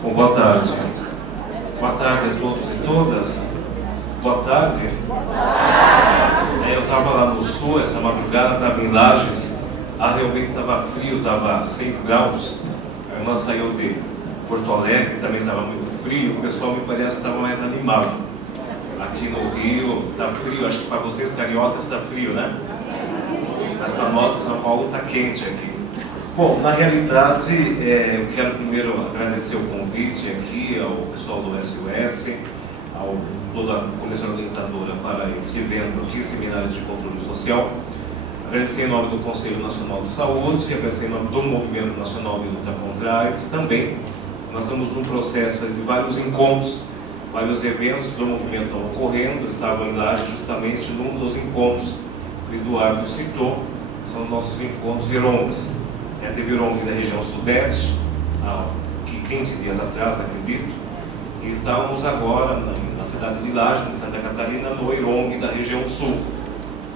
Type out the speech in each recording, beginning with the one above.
Bom, boa tarde. Boa tarde a todos e todas. Boa tarde. Eu estava lá no sul, essa madrugada, estava em Lages. Realmente estava frio, estava 6 graus. A irmã saiu de Porto Alegre, também estava muito frio. O pessoal me parece que estava mais animado. Aqui no Rio está frio, acho que para vocês cariocas está frio, né? Mas para nós, São Paulo está quente aqui. Bom, na realidade, eu quero primeiro agradecer o convite aqui ao pessoal do SOS, a toda a comissão organizadora para este evento aqui, Seminário de Controle Social. Agradecer em nome do Conselho Nacional de Saúde, agradecer em nome do Movimento Nacional de Luta contra a AIDS também. Nós estamos num processo de vários encontros, vários eventos do movimento estão ocorrendo. Eu estava em Lages justamente num dos encontros que o Eduardo citou, que são nossos encontros IRONGs. Teve IRONG da região sudeste, há 20 dias atrás, acredito, e estávamos agora na cidade de Lages, em Santa Catarina, no IRONG da região sul,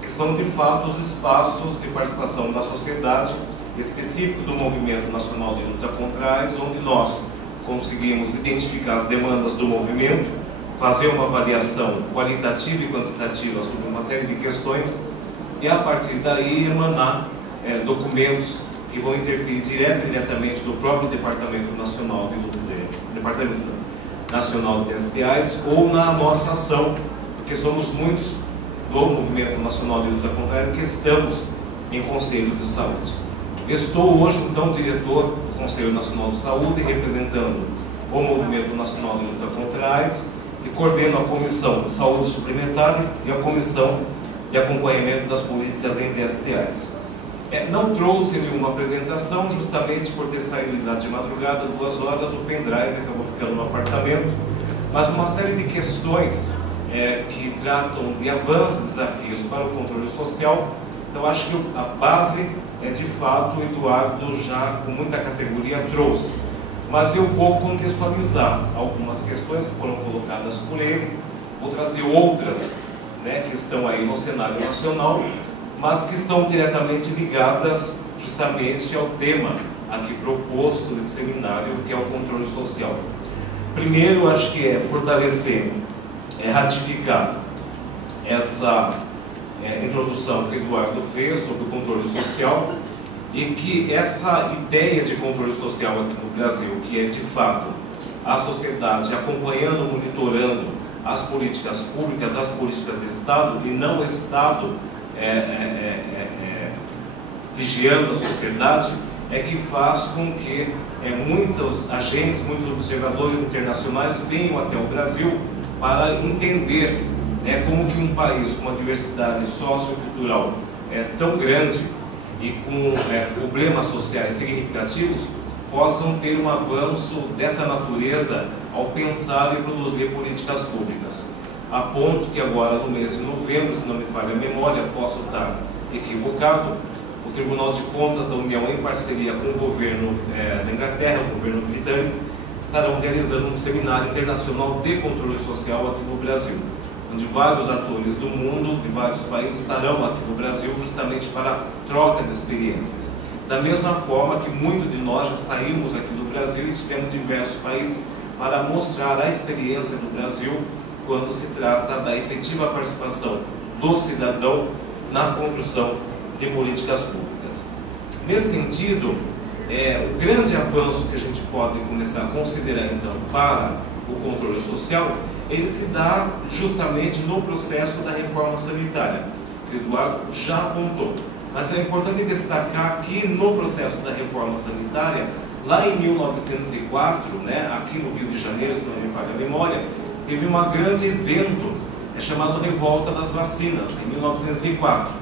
que são de fato os espaços de participação da sociedade específico do Movimento Nacional de Luta contra a AIDS, onde nós conseguimos identificar as demandas do movimento, fazer uma avaliação qualitativa e quantitativa sobre uma série de questões e, a partir daí, emanar documentos que vão interferir diretamente do próprio Departamento Nacional de STIs ou na nossa ação, porque somos muitos do Movimento Nacional de Luta contra a AIDS que estamos em conselhos de saúde. Estou hoje, então, diretor do Conselho Nacional de Saúde, representando o Movimento Nacional de Luta contra a AIDS e coordeno a Comissão de Saúde Suplementar e a Comissão de Acompanhamento das Políticas em STIs. Não trouxe nenhuma apresentação, justamente por ter saído de lá de madrugada, 2 horas, o pendrive acabou ficando no apartamento, mas uma série de questões que tratam de avanços e desafios para o controle social. Então, acho que a base de fato, o Eduardo já com muita categoria trouxe. Mas eu vou contextualizar algumas questões que foram colocadas por ele, vou trazer outras que estão aí no cenário nacional, mas que estão diretamente ligadas justamente ao tema aqui proposto desse seminário, que é o controle social. Primeiro, acho que é fortalecer, ratificar essa introdução que o Eduardo fez sobre o controle social e que essa ideia de controle social aqui no Brasil, que é de fato a sociedade acompanhando, monitorando as políticas públicas, as políticas de Estado, e não o Estado vigiando a sociedade, é que faz com que muitos agentes, muitos observadores internacionais venham até o Brasil para entender como que um país com uma diversidade sociocultural tão grande e com problemas sociais significativos possam ter um avanço dessa natureza ao pensar e produzir políticas públicas. A ponto que agora, no mês de novembro, se não me falha a memória, posso estar equivocado, o Tribunal de Contas da União, em parceria com o governo da Inglaterra, o governo britânico, estarão realizando um seminário internacional de controle social aqui no Brasil, onde vários atores do mundo, de vários países, estarão aqui no Brasil justamente para troca de experiências. Da mesma forma que muitos de nós já saímos aqui do Brasil e estivemos em diversos países para mostrar a experiência do Brasil quando se trata da efetiva participação do cidadão na construção de políticas públicas. Nesse sentido, o grande avanço que a gente pode começar a considerar, então, para o controle social, ele se dá justamente no processo da reforma sanitária, que o Eduardo já apontou. Mas é importante destacar que no processo da reforma sanitária, lá em 1904, aqui no Rio de Janeiro, se não me falha a memória, teve um grande evento chamado Revolta das Vacinas, em 1904,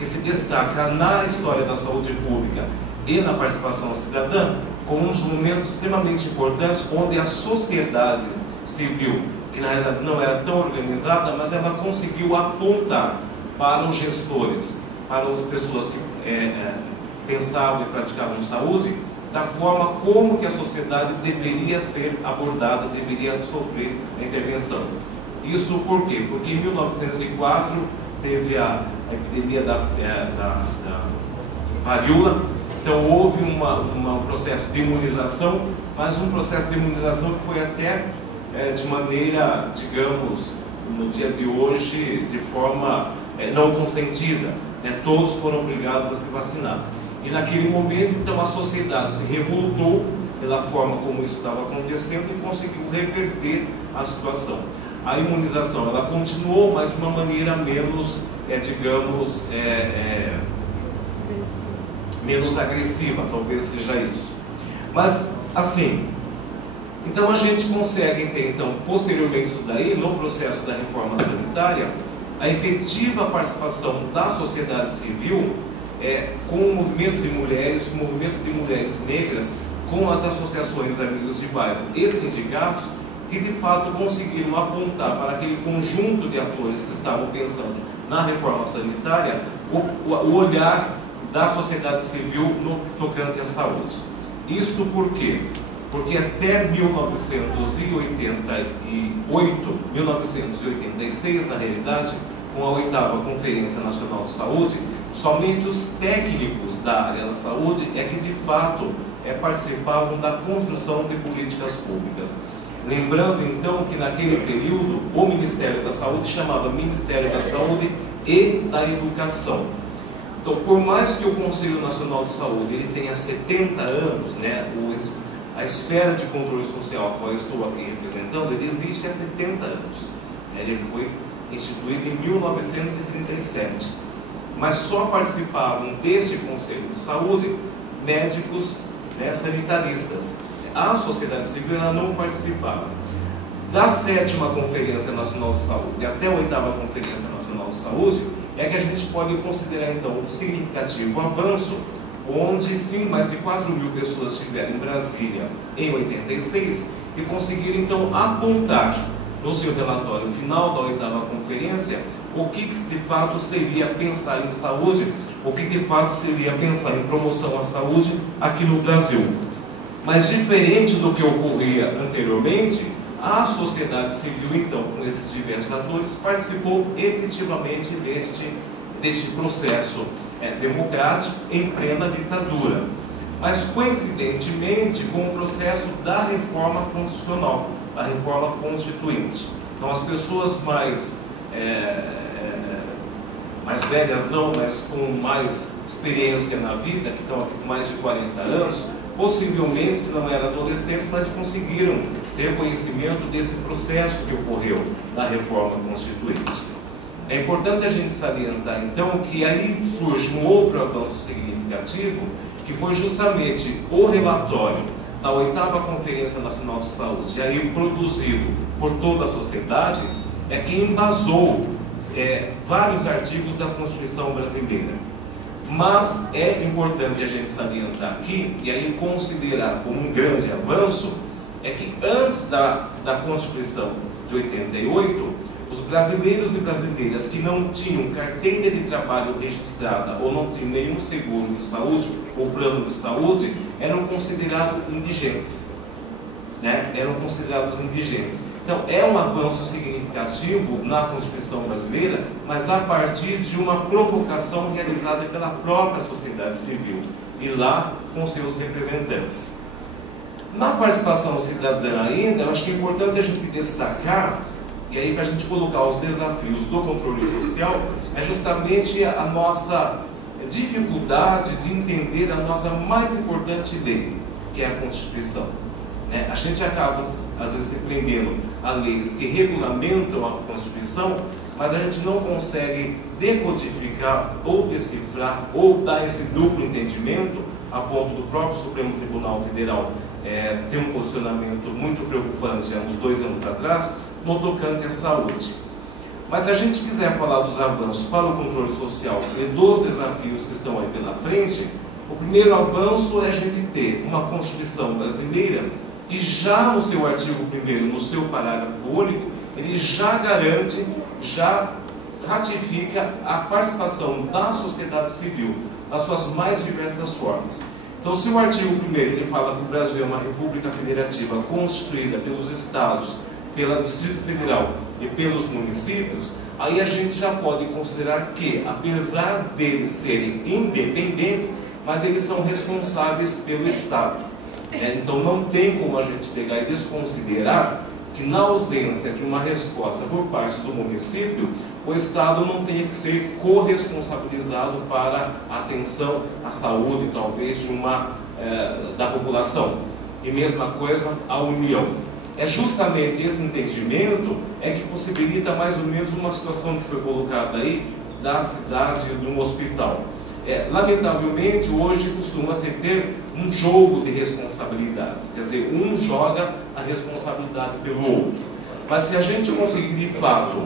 que se destaca na história da saúde pública e na participação cidadã como um dos momentos extremamente importantes, onde a sociedade civil, que na realidade não era tão organizada, mas ela conseguiu apontar para os gestores, para as pessoas que pensavam e praticavam saúde, da forma como que a sociedade deveria ser abordada, deveria sofrer a intervenção. Isso por quê? Porque em 1904 teve a epidemia da varíola, Então houve um processo de imunização, mas um processo de imunização que foi até de maneira, digamos, no dia de hoje, de forma não consentida. Todos foram obrigados a se vacinar. E naquele momento, então, a sociedade se revoltou pela forma como isso estava acontecendo e conseguiu reverter a situação. A imunização, ela continuou, mas de uma maneira menos, digamos, menos agressiva, talvez seja isso. Mas, assim, então a gente consegue ter, então, posteriormente isso daí, no processo da reforma sanitária, a efetiva participação da sociedade civil com o movimento de mulheres, com o movimento de mulheres negras, com as associações Amigos de Bairro e sindicatos, que de fato conseguiram apontar para aquele conjunto de atores que estavam pensando na reforma sanitária o olhar da sociedade civil no tocante à saúde. Isto por quê? Porque até 1986, na realidade, com a 8ª Conferência Nacional de Saúde, somente os técnicos da área da saúde é que de fato participavam da construção de políticas públicas. Lembrando então que naquele período o Ministério da Saúde chamava Ministério da Saúde e da Educação. Então, por mais que o Conselho Nacional de Saúde ele tenha 70 anos, a esfera de controle social a qual eu estou aqui representando, ele existe há 70 anos. Ele foi instituído em 1937. Mas só participavam deste Conselho de Saúde médicos, sanitaristas. A sociedade civil ela não participava. Da 7ª Conferência Nacional de Saúde até a 8ª Conferência Nacional de Saúde, é que a gente pode considerar então um significativo avanço, onde sim, mais de 4.000 pessoas estiveram em Brasília em 86 e conseguiram então apontar no seu relatório final da 8ª Conferência o que de fato seria pensar em saúde, o que de fato seria pensar em promoção à saúde aqui no Brasil. Mas diferente do que ocorria anteriormente, a sociedade civil, então, com esses diversos atores, participou efetivamente deste processo democrático em plena ditadura. Mas, coincidentemente, com o processo da reforma constitucional, a reforma constituinte. Então, as pessoas mais velhas não, mas com mais experiência na vida, que estão aqui com mais de 40 anos, possivelmente, se não eram adolescentes, mas conseguiram ter conhecimento desse processo que ocorreu na reforma constituinte. É importante a gente salientar, então, que aí surge um outro avanço significativo, que foi justamente o relatório da 8ª Conferência Nacional de Saúde, aí produzido por toda a sociedade, que embasou vários artigos da Constituição brasileira. Mas é importante a gente salientar aqui, e aí considerar como um grande avanço, que antes da Constituição de 88, os brasileiros e brasileiras que não tinham carteira de trabalho registrada ou não tinham nenhum seguro de saúde ou plano de saúde, eram considerados indigentes. Eram considerados indigentes. Então, é um avanço significativo na Constituição brasileira, mas a partir de uma provocação realizada pela própria sociedade civil, e lá com seus representantes. Na participação cidadã ainda, eu acho que é importante a gente destacar, e aí para a gente colocar os desafios do controle social, é justamente a nossa dificuldade de entender a nossa mais importante lei, que é a Constituição. A gente acaba, às vezes, se prendendo a leis que regulamentam a Constituição, mas a gente não consegue decodificar ou decifrar ou dar esse duplo entendimento, a ponto do próprio Supremo Tribunal Federal ter um posicionamento muito preocupante há uns 2 anos atrás, no tocante à saúde. Mas se a gente quiser falar dos avanços para o controle social e dos desafios que estão aí pela frente, o primeiro avanço é a gente ter uma Constituição brasileira que já no seu artigo 1º, no seu parágrafo único, ele já garante, já ratifica a participação da sociedade civil, nas suas mais diversas formas. Então, se o artigo 1º ele fala que o Brasil é uma república federativa constituída pelos estados, pelo Distrito Federal e pelos municípios, aí a gente já pode considerar que, apesar deles serem independentes, mas eles são responsáveis pelo Estado. Então não tem como a gente pegar e desconsiderar que, na ausência de uma resposta por parte do município, o Estado não tenha que ser corresponsabilizado para a atenção à saúde, talvez, da população. E mesma coisa a União. É justamente esse entendimento que possibilita mais ou menos uma situação que foi colocada aí da cidade de um hospital. Lamentavelmente, hoje costuma-se ter um jogo de responsabilidades, quer dizer, um joga a responsabilidade pelo outro. Mas se a gente conseguir, de fato,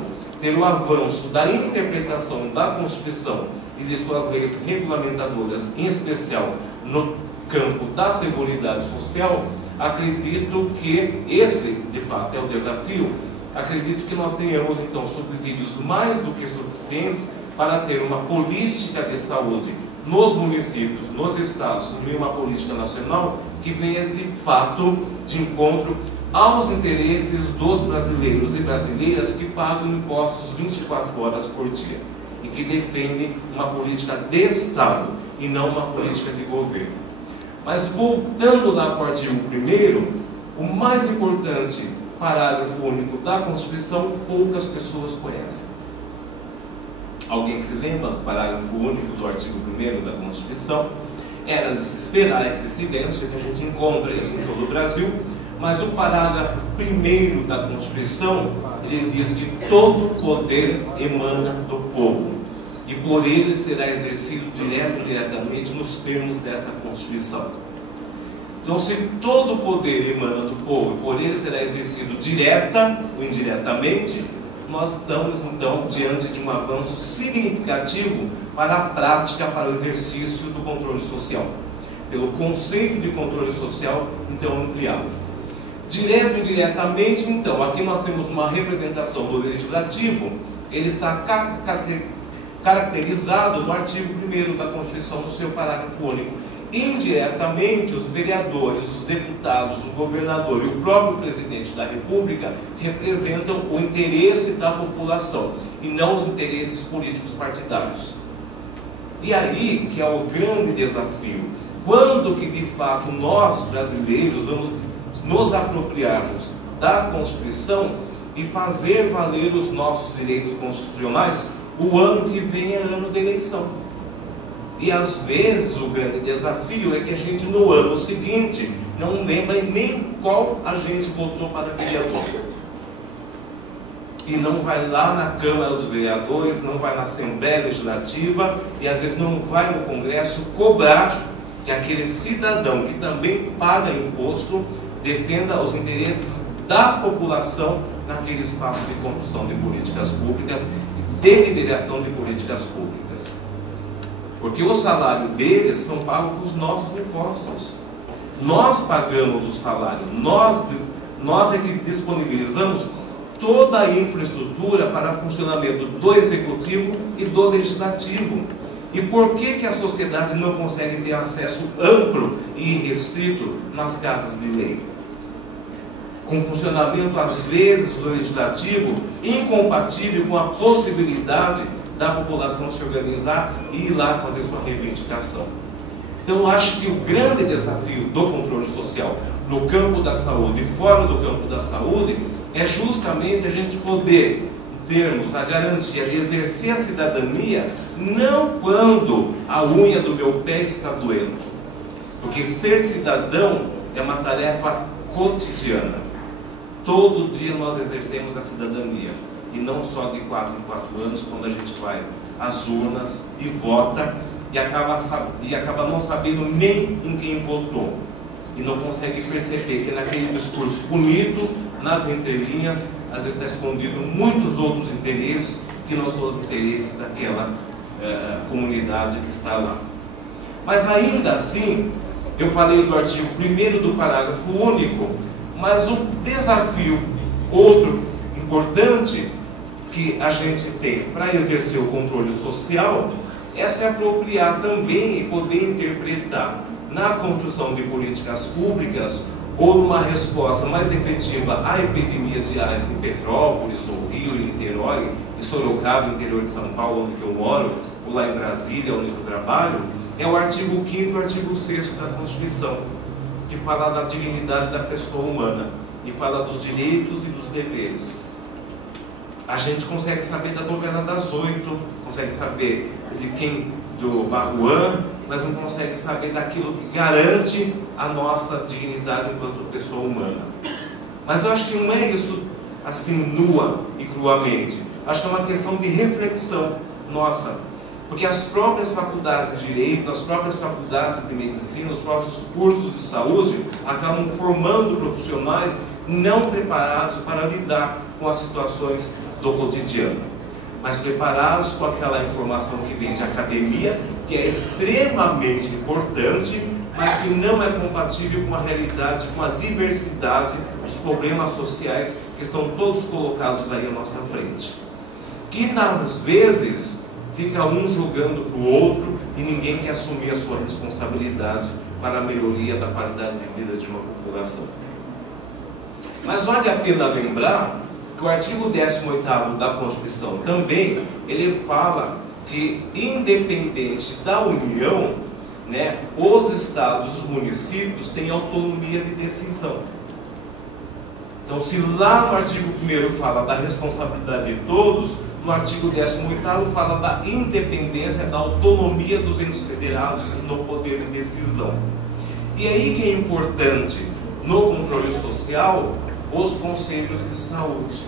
ter o avanço da interpretação da Constituição e de suas leis regulamentadoras, em especial no campo da Seguridade Social, acredito que esse, de fato, é o desafio. Acredito que nós tenhamos, então, subsídios mais do que suficientes para ter uma política de saúde nos municípios, nos estados, e uma política nacional que venha, de fato, de encontro aos interesses dos brasileiros e brasileiras que pagam impostos 24 horas por dia e que defendem uma política de Estado e não uma política de governo. Mas voltando lá para o artigo 1º, o mais importante parágrafo único da Constituição, poucas pessoas conhecem. Alguém se lembra do parágrafo único do artigo 1º da Constituição? Era de se esperar esse silêncio, que a gente encontra isso em todo o Brasil, mas o parágrafo 1º da Constituição, ele diz que todo poder emana do povo, e por ele será exercido direto e indiretamente nos termos dessa Constituição. Então, se todo poder emana do povo e por ele será exercido direta ou indiretamente, nós estamos, então, diante de um avanço significativo para a prática, para o exercício do controle social. Pelo conceito de controle social, então, ampliado. Direto e indiretamente, então, aqui nós temos uma representação do legislativo, ele está caracterizado no artigo 1º da Constituição, no seu parágrafo único. Indiretamente, os vereadores, os deputados, o governador e o próprio presidente da República representam o interesse da população e não os interesses políticos partidários. E aí que é o grande desafio. Quando que de fato nós, brasileiros, vamos nos apropriarmos da Constituição e fazer valer os nossos direitos constitucionais, o ano que vem é ano de eleição. E às vezes o grande desafio é que a gente no ano seguinte não lembra nem qual a gente votou para vereador. E não vai lá na Câmara dos Vereadores, não vai na Assembleia Legislativa e às vezes não vai no Congresso cobrar que aquele cidadão que também paga imposto defenda os interesses da população naquele espaço de construção de políticas públicas, de lideração de políticas públicas. Porque o salário deles são pagos com os nossos impostos. Nós pagamos o salário, nós é que disponibilizamos toda a infraestrutura para o funcionamento do Executivo e do Legislativo. E por que a sociedade não consegue ter acesso amplo e irrestrito nas casas de lei? Com funcionamento, às vezes, do Legislativo incompatível com a possibilidade da população se organizar e ir lá fazer sua reivindicação. Então, eu acho que o grande desafio do controle social no campo da saúde e fora do campo da saúde é justamente a gente poder termos a garantia de exercer a cidadania não quando a unha do meu pé está doendo, porque ser cidadão é uma tarefa cotidiana. Todo dia nós exercemos a cidadania. E não só de 4 em 4 anos, quando a gente vai às urnas e vota e acaba não sabendo nem em quem votou. E não consegue perceber que naquele discurso bonito, nas entrelinhas, às vezes está escondido muitos outros interesses que não são os interesses daquela comunidade que está lá. Mas ainda assim, eu falei do artigo 1º do parágrafo único, mas o desafio, outro importante, que a gente tem para exercer o controle social é se apropriar também e poder interpretar na construção de políticas públicas ou numa resposta mais efetiva à epidemia de AIDS em Petrópolis, no Rio, em Niterói, em Sorocaba, interior de São Paulo, onde eu moro, ou lá em Brasília, onde eu trabalho, é o artigo 5º e o artigo 6º da Constituição, que fala da dignidade da pessoa humana e fala dos direitos e dos deveres. A gente consegue saber da novela das 8, consegue saber de quem, do Baruan, mas não consegue saber daquilo que garante a nossa dignidade enquanto pessoa humana. Mas eu acho que não é isso assim nua e cruamente. Acho que é uma questão de reflexão nossa, porque as próprias faculdades de direito, as próprias faculdades de medicina, os próprios cursos de saúde acabam formando profissionais não preparados para lidar com as situações do cotidiano, mas preparados com aquela informação que vem de academia, que é extremamente importante, mas que não é compatível com a realidade, com a diversidade dos problemas sociais que estão todos colocados aí à nossa frente. Que, às vezes, fica um julgando para o outro e ninguém quer assumir a sua responsabilidade para a melhoria da qualidade de vida de uma população. Mas vale a pena lembrar que o artigo 18º da Constituição também, ele fala que, independente da União, os estados e os municípios têm autonomia de decisão. Então, se lá no artigo 1º fala da responsabilidade de todos, no artigo 18º fala da independência, da autonomia dos entes federados no poder de decisão. E aí que é importante, no controle social, os conselhos de saúde.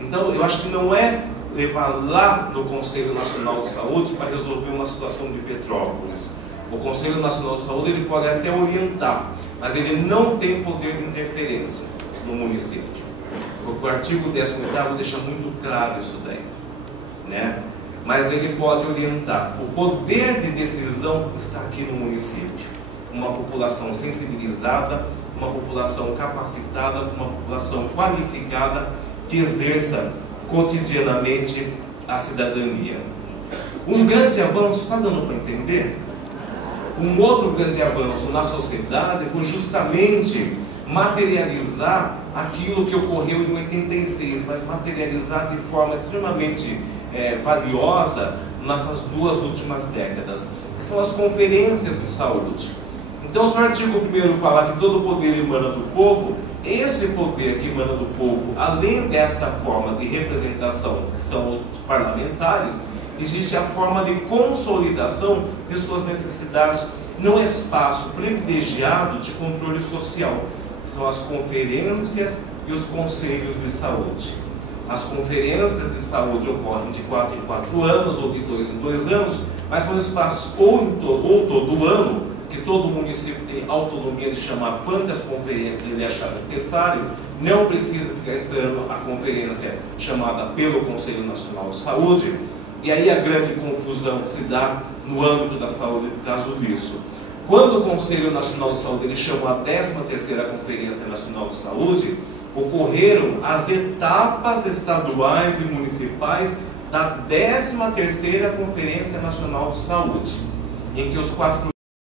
Então, eu acho que não é levar lá no Conselho Nacional de Saúde para resolver uma situação de Petrópolis. O Conselho Nacional de Saúde ele pode até orientar, mas ele não tem poder de interferência no município. Porque o artigo 18º deixa muito claro isso daí, Mas ele pode orientar. O poder de decisão está aqui no município. Uma população sensibilizada, uma população capacitada, uma população qualificada que exerça cotidianamente a cidadania. Um grande avanço, está dando para entender? Um outro grande avanço na sociedade foi justamente materializar aquilo que ocorreu em 86, mas materializar de forma extremamente valiosa nessas 2 últimas décadas, que são as conferências de saúde. Então, se o artigo 1º falar que todo poder emana do povo, esse poder que emana do povo, além desta forma de representação, que são os parlamentares, existe a forma de consolidação de suas necessidades num espaço privilegiado de controle social, que são as conferências e os conselhos de saúde. As conferências de saúde ocorrem de 4 em 4 anos ou de 2 em 2 anos, mas são espaços ou todo ano, que todo município tem autonomia de chamar quantas conferências ele achar necessário, não precisa ficar esperando a conferência chamada pelo Conselho Nacional de Saúde, e aí a grande confusão se dá no âmbito da saúde por causa disso. Quando o Conselho Nacional de Saúde ele chamou a 13ª Conferência Nacional de Saúde, ocorreram as etapas estaduais e municipais da 13ª Conferência Nacional de Saúde, em que os 4